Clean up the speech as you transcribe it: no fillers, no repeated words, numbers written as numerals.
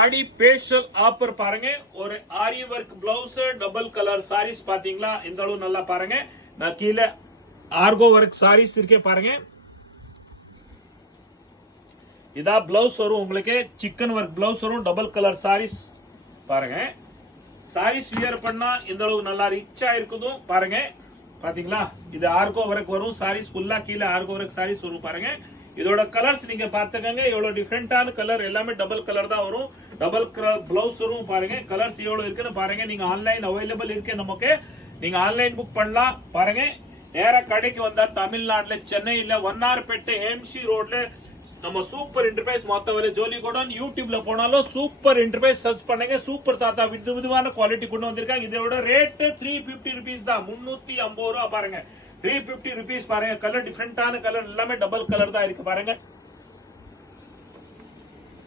ஆடி special offer பாருங்க. ஒரு aari work blouse double colour saris பாத்தீங்களா, இந்த அளவு நல்லா பாருங்க. நான் கீழே ஆர்கோ ஒர்க் சாரீஸ் இருக்கே பாருங்க. இதா பிளவுஸ் வரும் உங்களுக்கு, சிக்கன் ஒர்க் பிளவுஸ் வரும், டபுள் கலர் சாரீஸ் பாருங்க. சாரீஸ் வியர் பண்ணா இந்த அளவு நல்லா ரிச்சா இருக்குதும் பாருங்க. பாத்தீங்களா, இது ஆர்கோ ஒர்க் வரும் சாரீஸ் ஃபுல்லா, கீழே ஆர்கோ ஒர்க் சாரீஸ் வரும் பாருங்க. இதோட கலர்ஸ் நீங்க பாத்துக்கங்க, எவ்வளவு டிஃபரெண்டான கலர், எல்லாமே டபுள் கலர் தான் வரும். டபுள் கலர் பிளவுஸ் வரும் பாருங்க. கலர்ஸ் எவ்வளவு இருக்குன்னு பாருங்க. நீங்க ஆன்லைன் அவைலபிள் இருக்கு நமக்கு, நீங்க ஆன்லைன் புக் பண்ணலாம் பாருங்க. நேரா கடைக்கு வந்தா தமிழ்நாட்டுல சென்னையில வண்ணார்பேட்டை எம்சி ரோட்ல நம்ம சூப்பர் இன்டர்பிரைஸ் மொத்த விலை ஜோலி கோடன். யூடியூப்ல போனாலும் சூப்பர் இன்டர்பிரைஸ் சர்ச் பண்ணுங்க. சூப்பர் தாத்தா விதவிதமான குவாலிட்டி கொண்டு வந்திருக்காங்க. இதோட ரேட் 350 rupees தான், 350 ரூபா பாருங்க. 350 rupees பாருங்க. கலர் டிஃபரெண்டான கலர், எல்லாமே டபுள் கலர் தான் இருக்கு பாருங்க.